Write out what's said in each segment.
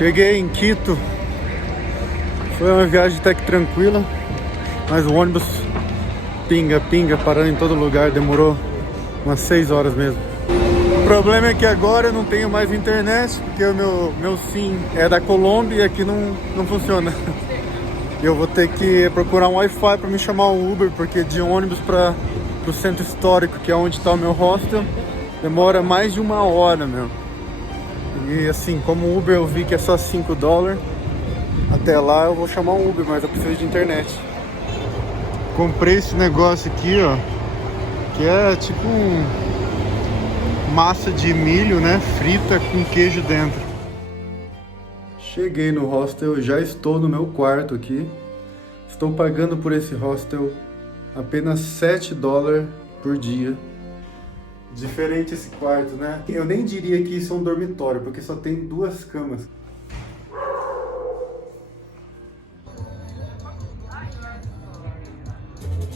Cheguei em Quito. Foi uma viagem até que tranquila, mas o ônibus pinga, parando em todo lugar. Demorou umas 6 horas mesmo. O problema é que agora eu não tenho mais internet, porque o meu SIM é da Colômbia e aqui não funciona. Eu vou ter que procurar um Wi-Fi para me chamar um Uber, porque de ônibus para o centro histórico, que é onde está o meu hostel, demora mais de 1 hora, meu. E assim, como Uber eu vi que é só $5, até lá eu vou chamar um Uber, mas eu preciso de internet. Comprei esse negócio aqui, ó, que é tipo massa de milho, né, frita com queijo dentro. Cheguei no hostel, já estou no meu quarto aqui. Estou pagando por esse hostel apenas $7 por dia. Diferente esse quarto, né? Eu nem diria que isso é um dormitório, porque só tem 2 camas.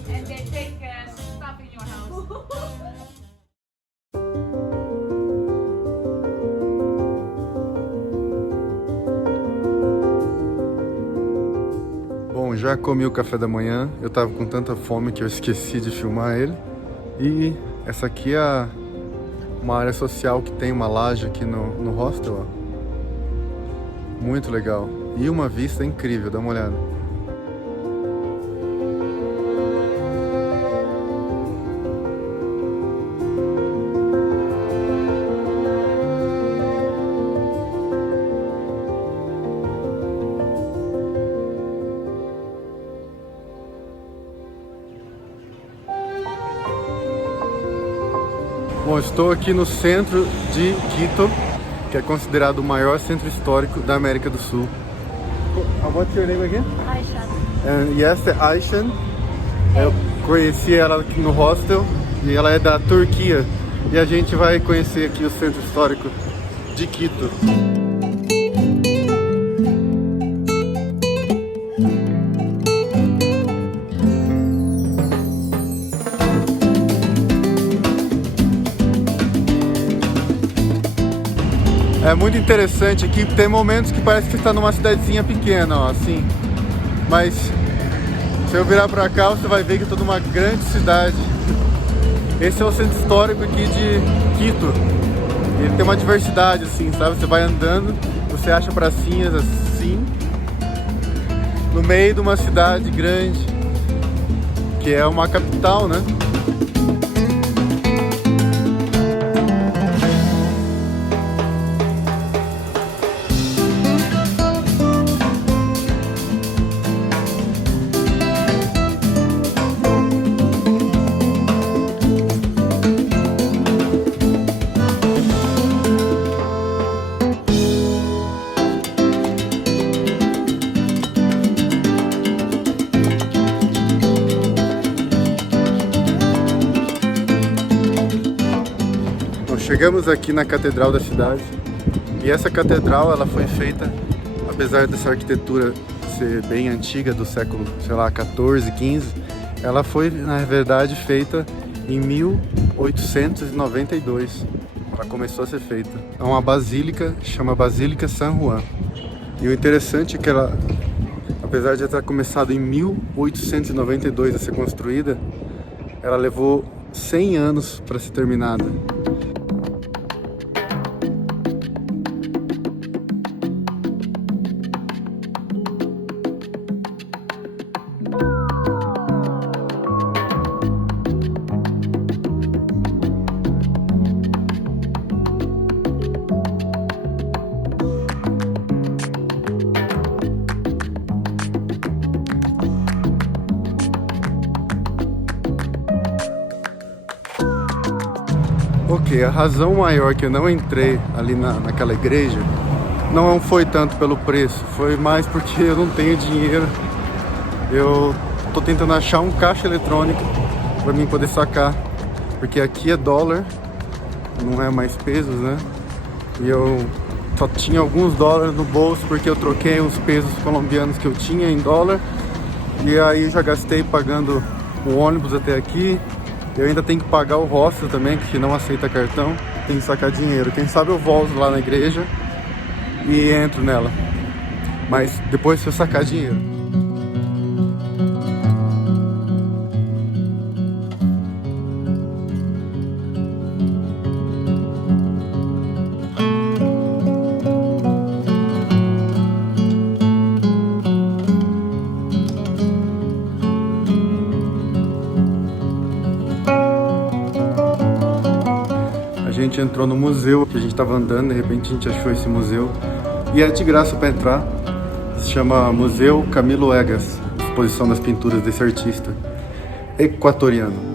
And they take stuff in your house. Bom, já comi o café da manhã. Eu tava com tanta fome que eu esqueci de filmar ele. E essa aqui é uma área social que tem uma laje aqui no hostel, ó. Muito legal. E uma vista incrível, dá uma olhada. Bom, estou aqui no centro de Quito, que é considerado o maior centro histórico da América do Sul. What's your name again? Aisha. Yes, é Aishan. Eu conheci ela aqui no hostel e ela é da Turquia. E a gente vai conhecer aqui o centro histórico de Quito. É muito interessante aqui, tem momentos que parece que você está numa cidadezinha pequena, ó, assim. Mas se eu virar pra cá, você vai ver que eu tô numa grande cidade. Esse é o centro histórico aqui de Quito. Ele tem uma diversidade, assim, sabe? Você vai andando, você acha pracinhas assim, no meio de uma cidade grande, que é uma capital, né? Chegamos aqui na catedral da cidade e essa catedral ela foi feita, apesar dessa arquitetura ser bem antiga, do século, sei lá, 14, 15, ela foi na verdade feita em 1892. Ela começou a ser feita. É uma basílica, chama Basílica San Juan. E o interessante é que ela, apesar de ter começado em 1892 a ser construída, ela levou 100 anos para ser terminada. Ok, a razão maior que eu não entrei ali naquela igreja não foi tanto pelo preço, foi mais porque eu não tenho dinheiro. Eu tô tentando achar um caixa eletrônico para mim poder sacar, porque aqui é dólar, não é mais pesos, né? E eu só tinha alguns dólares no bolso porque eu troquei os pesos colombianos que eu tinha em dólar. E aí já gastei pagando o ônibus até aqui. Eu ainda tenho que pagar o hostel também, que não aceita cartão. Tem que sacar dinheiro. Quem sabe eu volto lá na igreja e entro nela. Mas depois se eu sacar dinheiro. A gente entrou no museu, que a gente estava andando, de repente a gente achou esse museu. E é de graça para entrar. Se chama Museu Camilo Egas, exposição das pinturas desse artista equatoriano.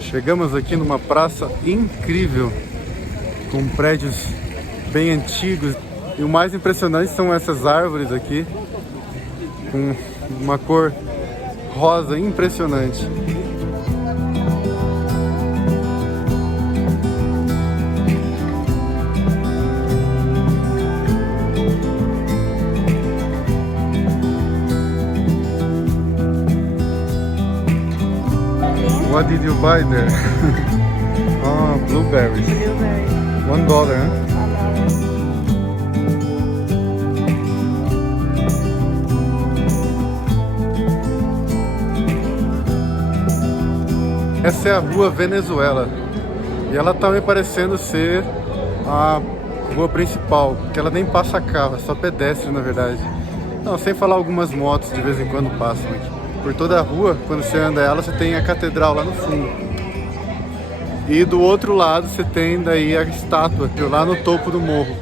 Chegamos aqui numa praça incrível, com prédios bem antigos. E o mais impressionante são essas árvores aqui, com uma cor rosa impressionante. What did you buy there? Oh, blueberries. $1, huh? Essa é a rua Venezuela. E ela tá me parecendo ser a rua principal, porque ela nem passa carro, é só pedestre na verdade. Não, sem falar algumas motos de vez em quando passam aqui. Por toda a rua, quando você anda ela, você tem a catedral lá no fundo. E do outro lado você tem daí a estátua, lá no topo do morro.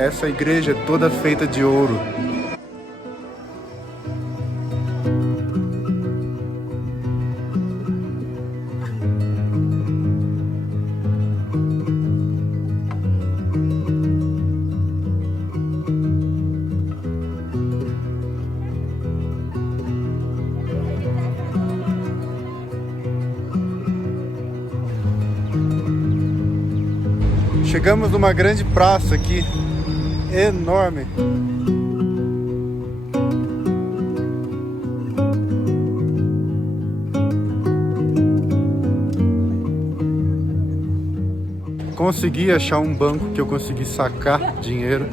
Essa igreja é toda feita de ouro. Chegamos numa grande praça aqui, enorme. Consegui achar um banco que eu consegui sacar dinheiro.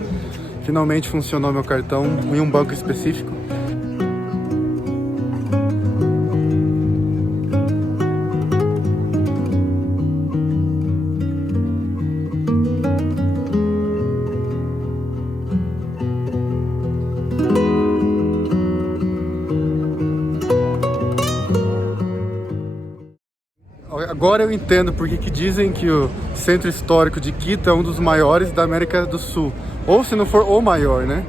Finalmente funcionou meu cartão em um banco específico. agora eu entendo porque que dizem que o centro histórico de Quito é um dos maiores da América do Sul. Ou se não for o maior, né?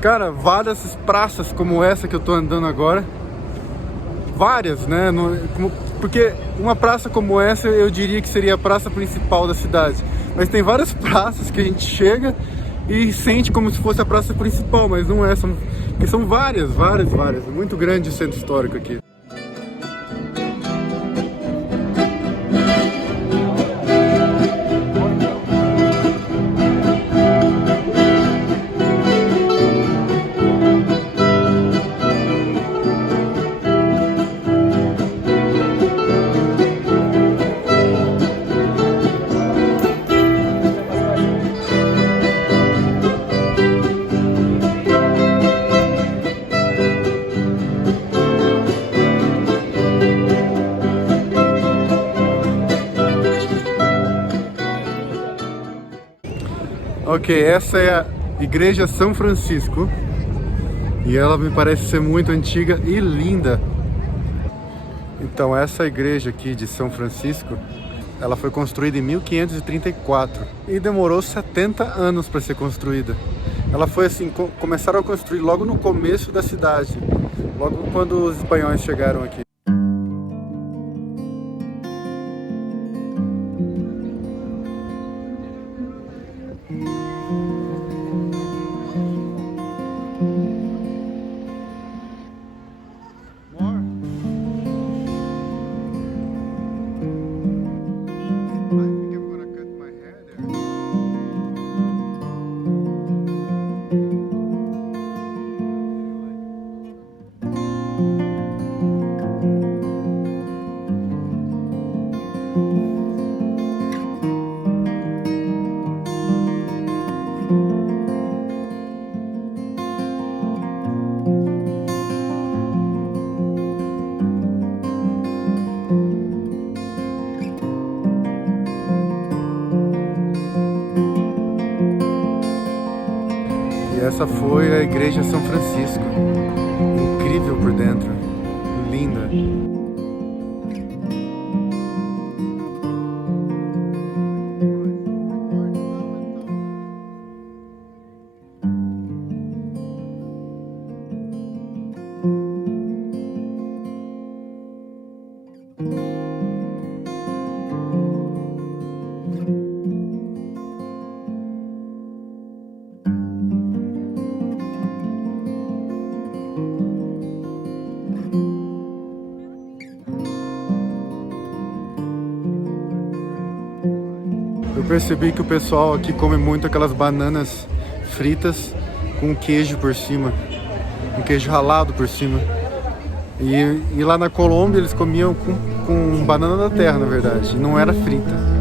Cara, várias praças como essa que eu tô andando agora. Várias, né? Porque uma praça como essa eu diria que seria a praça principal da cidade. Mas tem várias praças que a gente chega e sente como se fosse a praça principal, mas não é, porque são várias. Muito grande o centro histórico aqui. Ok, essa é a Igreja São Francisco e ela me parece ser muito antiga e linda. Então essa igreja aqui de São Francisco, ela foi construída em 1534 e demorou 70 anos para ser construída. Ela foi assim, começaram a construir logo no começo da cidade, logo quando os espanhóis chegaram aqui. Essa foi a Igreja São Francisco. Incrível por dentro. Linda. Eu percebi que o pessoal aqui come muito aquelas bananas fritas com queijo por cima, um queijo ralado por cima. E lá na Colômbia eles comiam com banana da terra, na verdade, não era frita.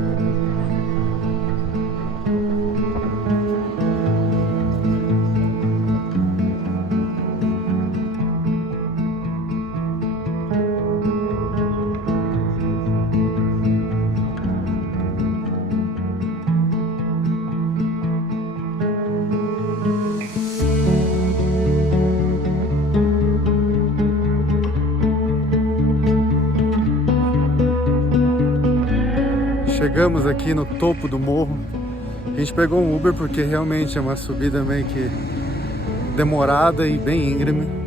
Chegamos aqui no topo do morro. A gente pegou um Uber porque realmente é uma subida meio que demorada e bem íngreme.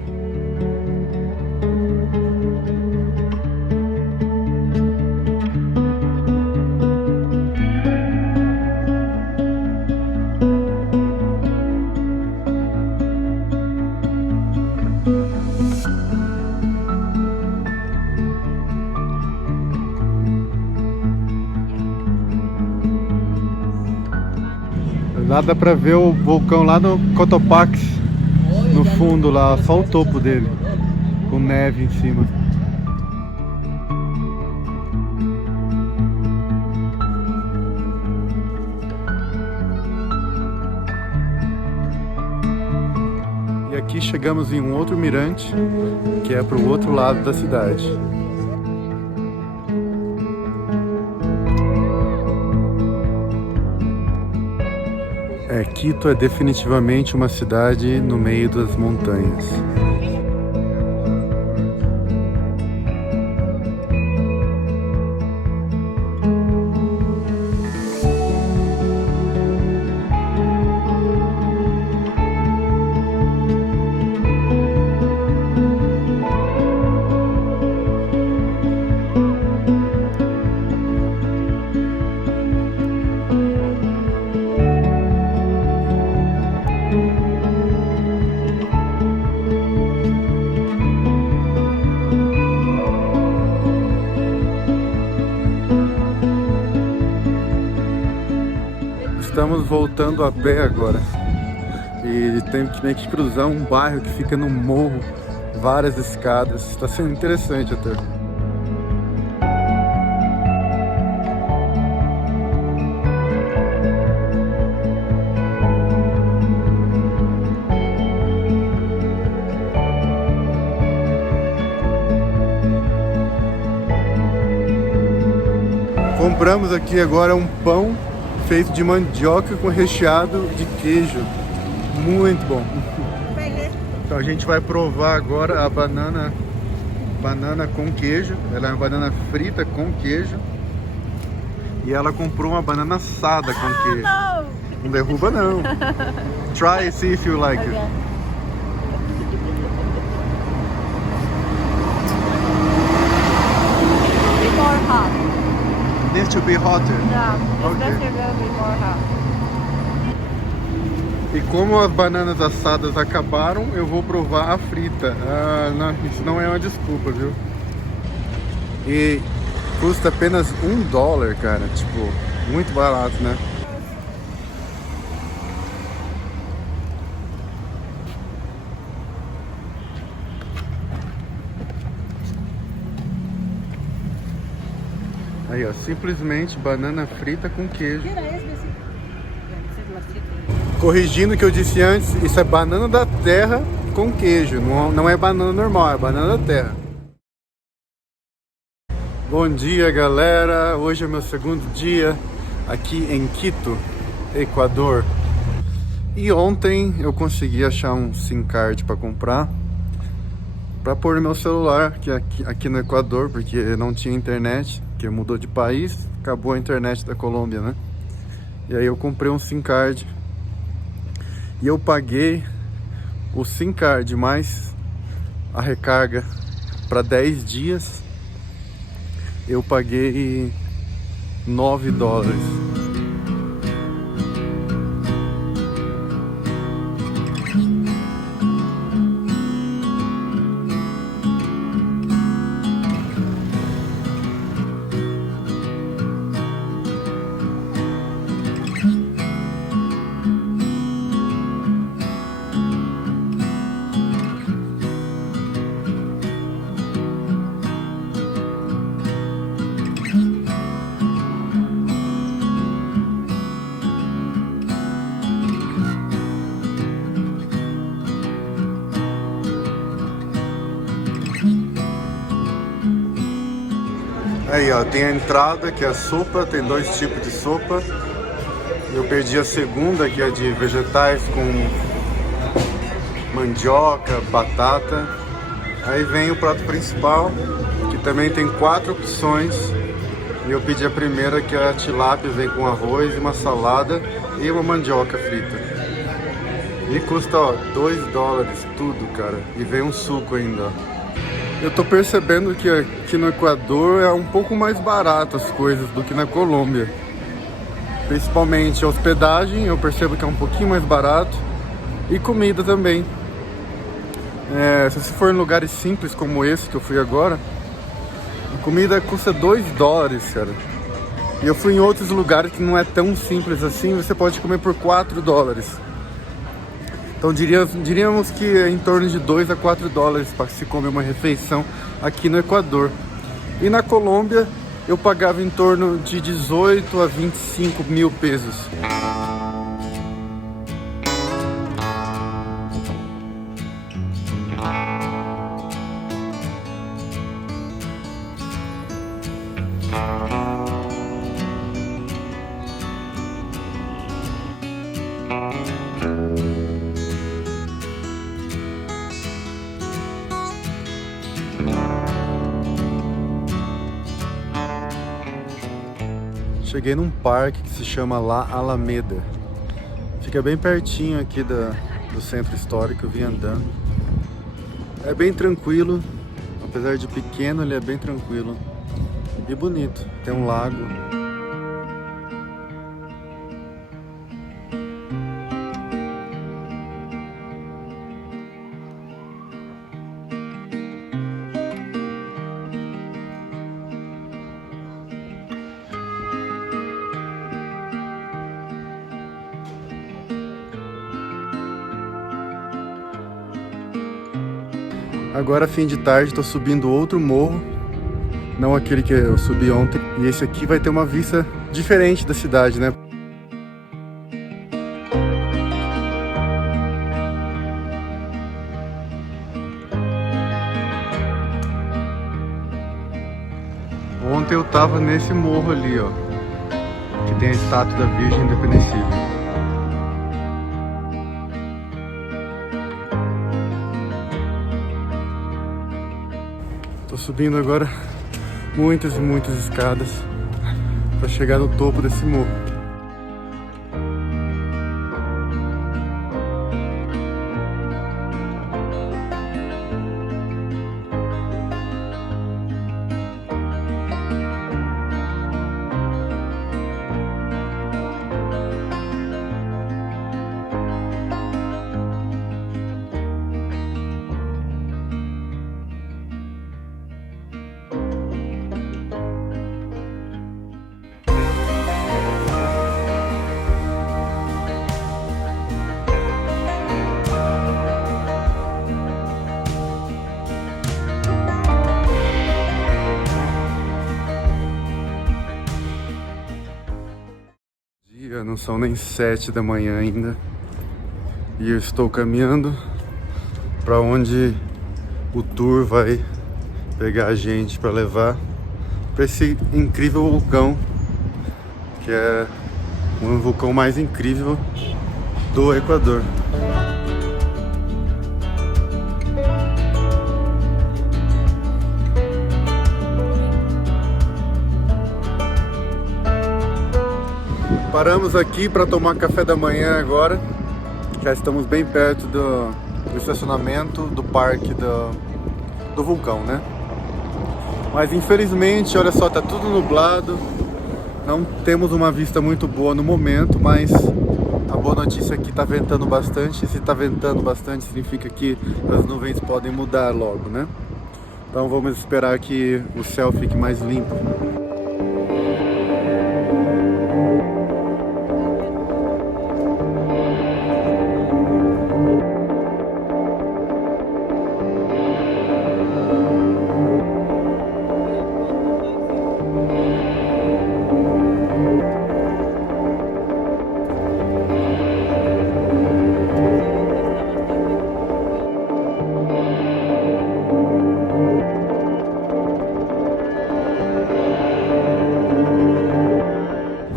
Lá dá pra ver o vulcão lá no Cotopaxi, no fundo lá, só o topo dele, com neve em cima. E aqui chegamos em um outro mirante, que é pro outro lado da cidade. Quito é definitivamente uma cidade no meio das montanhas. Estamos voltando a pé agora. E tem que meio que cruzar um bairro que fica no morro, várias escadas. Está sendo interessante até. Compramos aqui agora um pão feito de mandioca com recheado de queijo. Muito bom. Então a gente vai provar agora a banana com queijo. Ela é uma banana frita com queijo. E ela comprou uma banana assada com queijo. Não derruba não. Try and see if you like it. More hot. Needs to be hotter. Yeah, it's Okay. better to be more hot. E como as bananas assadas acabaram, eu vou provar a frita. Ah, não, isso não é uma desculpa, viu? E custa apenas $1, cara. Tipo, muito barato, né? Aí, ó, simplesmente banana frita com queijo. Corrigindo o que eu disse antes, isso é banana da terra com queijo, não é banana normal, é banana da terra. Bom dia, galera! Hoje é meu segundo dia aqui em Quito, Equador. E ontem eu consegui achar um SIM card para comprar, para pôr no meu celular, que é aqui no Equador, porque não tinha internet, que mudou de país, acabou a internet da Colômbia, né? E aí eu comprei um SIM card. E eu paguei o SIM card mais a recarga para 10 dias. Eu paguei $9. Aí, ó, tem a entrada, que é a sopa, tem 2 tipos de sopa. Eu perdi a segunda, que é de vegetais com mandioca, batata. Aí vem o prato principal, que também tem 4 opções. E eu pedi a primeira, que é a tilápia, vem com arroz, uma salada e uma mandioca frita. E custa, ó, $2 tudo, cara. E vem um suco ainda, ó. Eu tô percebendo que aqui no Equador é um pouco mais barato as coisas do que na Colômbia. Principalmente a hospedagem, eu percebo que é um pouquinho mais barato. E comida também. Se você for em lugares simples como esse que eu fui agora, a comida custa $2, cara. E eu fui em outros lugares que não é tão simples assim, você pode comer por $4. Então diríamos que é em torno de $2 a $4 para se comer uma refeição aqui no Equador. E na Colômbia eu pagava em torno de 18 a 25 mil pesos. Cheguei num parque que se chama La Alameda. Fica bem pertinho aqui do centro histórico, eu vim andando. É bem tranquilo, apesar de pequeno, ele é bem tranquilo. E bonito, tem um lago. Agora, fim de tarde, tô subindo outro morro, não aquele que eu subi ontem. E esse aqui vai ter uma vista diferente da cidade, né? Ontem eu tava nesse morro ali, ó, que tem a estátua da Virgem Independecível. Tô subindo agora muitas e muitas escadas para chegar no topo desse morro. Não são nem 7 da manhã ainda e eu estou caminhando para onde o tour vai pegar a gente para levar para esse incrível vulcão, que é o vulcão mais incrível do Equador. Paramos aqui para tomar café da manhã agora. Já estamos bem perto do estacionamento do parque do vulcão, né? Mas infelizmente, olha só, tá tudo nublado. Não temos uma vista muito boa no momento, mas a boa notícia é que tá ventando bastante. E se tá ventando bastante, significa que as nuvens podem mudar logo, né? Então vamos esperar que o céu fique mais limpo.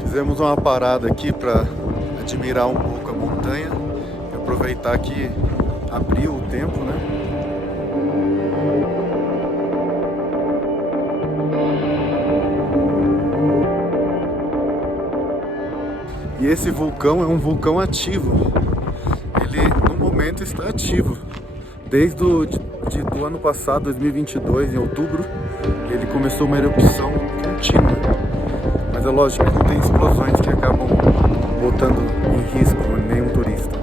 Fizemos uma parada aqui para admirar um pouco a montanha e aproveitar que abriu o tempo, né? E esse vulcão é um vulcão ativo. Ele no momento está ativo. Desde do ano passado, 2022, em outubro, ele começou uma erupção contínua. Mas é lógico que não tem explosões que acabam botando em risco nenhum turista.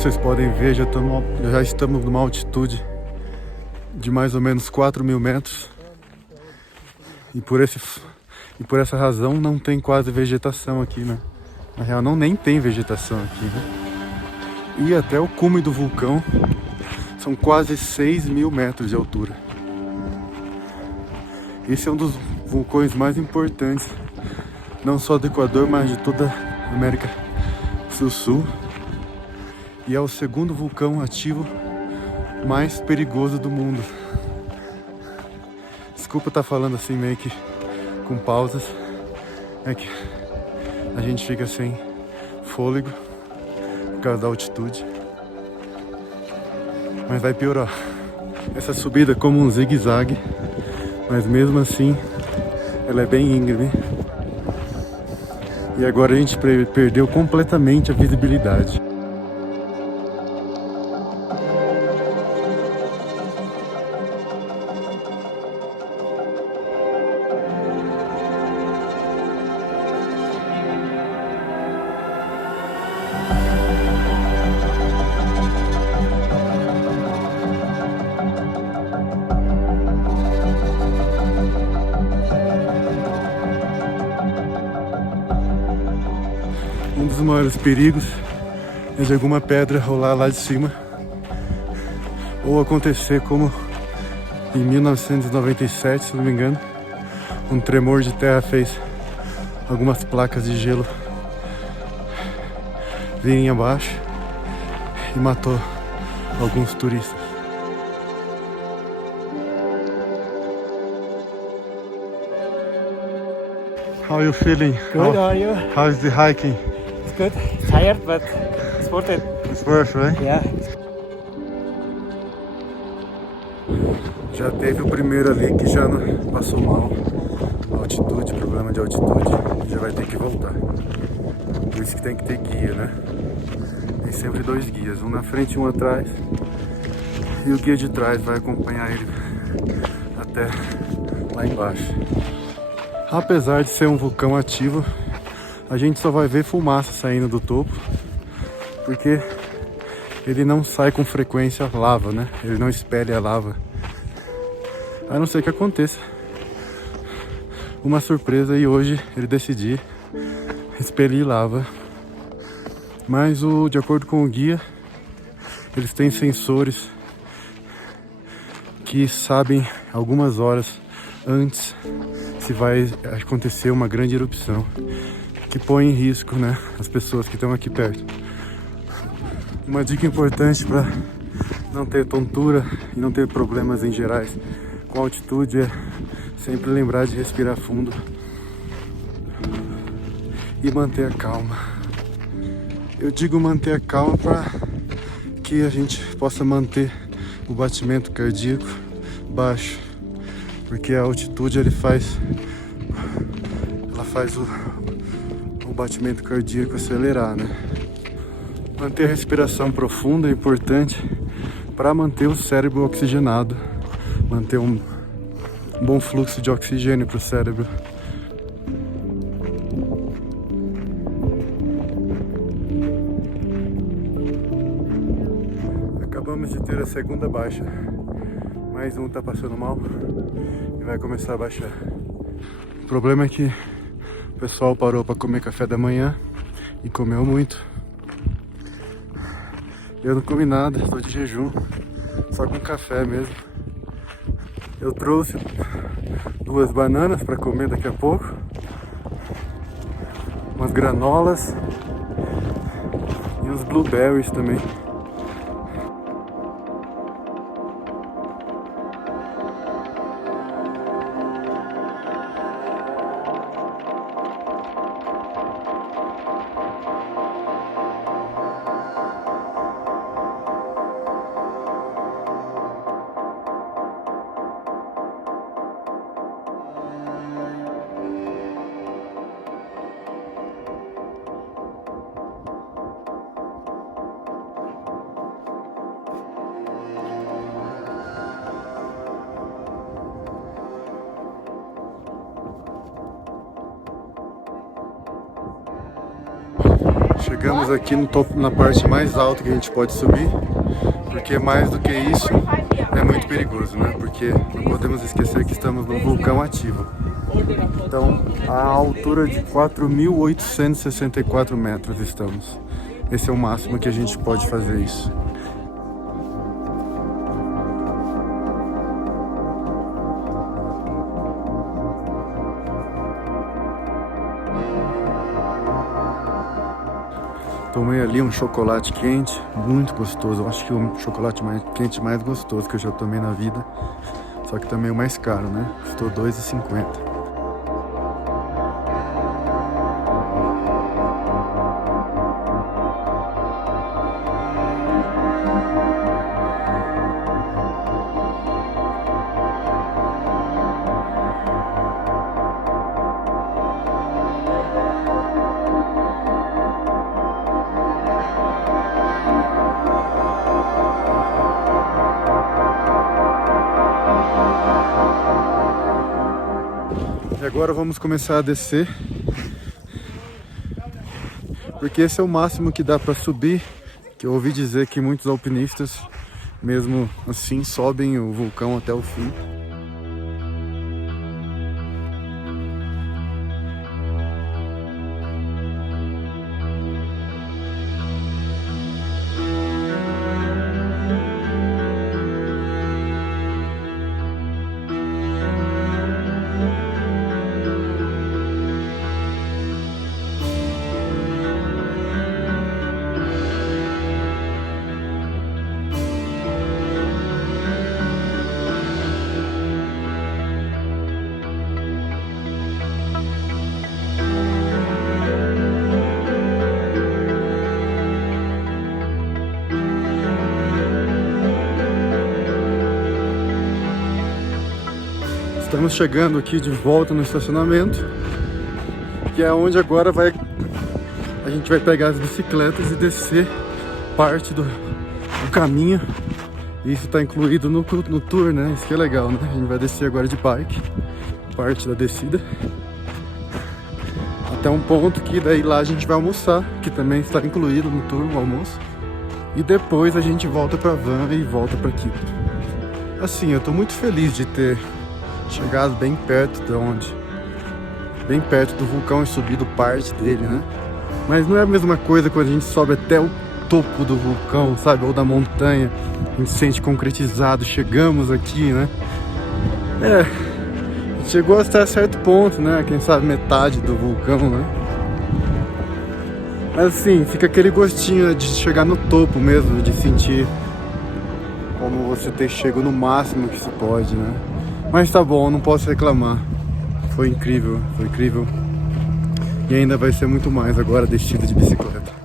Vocês podem ver, já estamos numa altitude de mais ou menos 4.000 metros e por essa razão não tem quase vegetação aqui, né? Na real nem tem vegetação aqui, né? E até o cume do vulcão são quase 6.000 metros de altura. Esse é um dos vulcões mais importantes, não só do Equador, mas de toda a América do Sul. E é o segundo vulcão ativo mais perigoso do mundo. Desculpa estar falando assim meio que com pausas. É que a gente fica sem fôlego por causa da altitude. Mas vai piorar. Essa subida é como um zigue-zague, mas mesmo assim ela é bem íngreme. E agora a gente perdeu completamente a visibilidade. dos maiores perigos é de alguma pedra rolar lá de cima, ou acontecer como em 1997, se não me engano, um tremor de terra fez algumas placas de gelo virem abaixo e matou alguns turistas. How are you feeling? Good, how are you? How is the hiking? It's good. Tired, but it's worth it. It's worth, right? Yeah. Já teve o primeiro ali que já passou mal, altitude, problema de altitude, e já vai ter que voltar. Por isso que tem que ter guia, né? Tem sempre 2 guias, um na frente e um atrás. E o guia de trás vai acompanhar ele até lá embaixo. Apesar de ser um vulcão ativo, a gente só vai ver fumaça saindo do topo, porque ele não sai com frequência lava, né? Ele não espelha a lava. A não ser que aconteça uma surpresa e hoje ele decidir expelir lava. Mas de acordo com o guia, eles têm sensores que sabem algumas horas antes se vai acontecer uma grande erupção que põe em risco, né, as pessoas que estão aqui perto. Uma dica importante para não ter tontura e não ter problemas em gerais com altitude é sempre lembrar de respirar fundo e manter a calma. Eu digo manter a calma para que a gente possa manter o batimento cardíaco baixo, porque a altitude ela faz o batimento cardíaco acelerar, né? Manter a respiração profunda é importante para manter o cérebro oxigenado, manter um bom fluxo de oxigênio para o cérebro. Acabamos de ter a segunda baixa. Mais um tá passando mal e vai começar a baixar. O problema é que o pessoal parou para comer café da manhã e comeu muito. Eu não comi nada, estou de jejum, só com café mesmo. Eu trouxe 2 bananas para comer daqui a pouco, umas granolas e uns blueberries também. Chegamos aqui no topo, na parte mais alta que a gente pode subir, porque mais do que isso é muito perigoso, né? Porque não podemos esquecer que estamos num vulcão ativo. Então, a altura de 4.864 metros estamos. Esse é o máximo que a gente pode fazer isso. Tomei ali um chocolate quente, muito gostoso. Eu acho que o chocolate quente mais gostoso que eu já tomei na vida. Só que também o mais caro, né? Custou R$2,50. E agora vamos começar a descer, porque esse é o máximo que dá para subir, que eu ouvi dizer que muitos alpinistas, mesmo assim, sobem o vulcão até o fim. Estamos chegando aqui de volta no estacionamento, que é onde agora a gente vai pegar as bicicletas e descer parte do caminho. Isso está incluído no tour, né? Isso que é legal, né? A gente vai descer agora de bike, parte da descida, até um ponto que daí lá a gente vai almoçar, que também está incluído no tour, o almoço. E depois a gente volta pra van e volta pra Quito. Assim, eu tô muito feliz de ter chegado bem perto bem perto do vulcão e subido parte dele, né? Mas não é a mesma coisa quando a gente sobe até o topo do vulcão, sabe? Ou da montanha, a gente se sente concretizado, chegamos aqui, né? A gente chegou até certo ponto, né? Quem sabe metade do vulcão, né? Mas assim, fica aquele gostinho de chegar no topo mesmo, de sentir como você chegou no máximo que se pode, né? Mas tá bom, não posso reclamar. Foi incrível, foi incrível. E ainda vai ser muito mais agora a descida de bicicleta.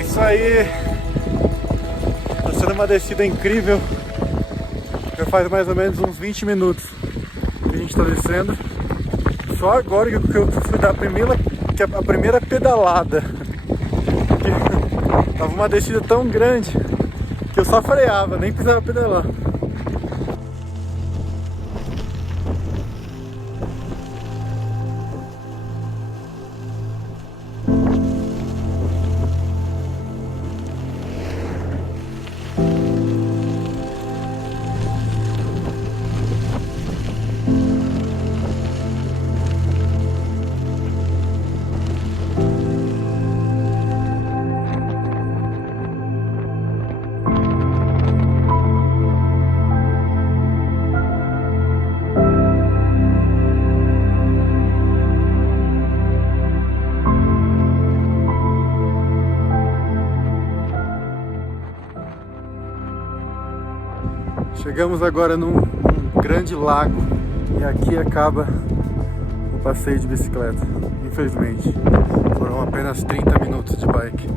Isso aí, tá sendo uma descida incrível. Já faz mais ou menos uns 20 minutos que a gente tá descendo. Só agora que eu fui dar a primeira pedalada. Porque tava uma descida tão grande que eu só freava, nem precisava pedalar. Chegamos agora num grande lago e aqui acaba o passeio de bicicleta. Infelizmente, foram apenas 30 minutos de bike.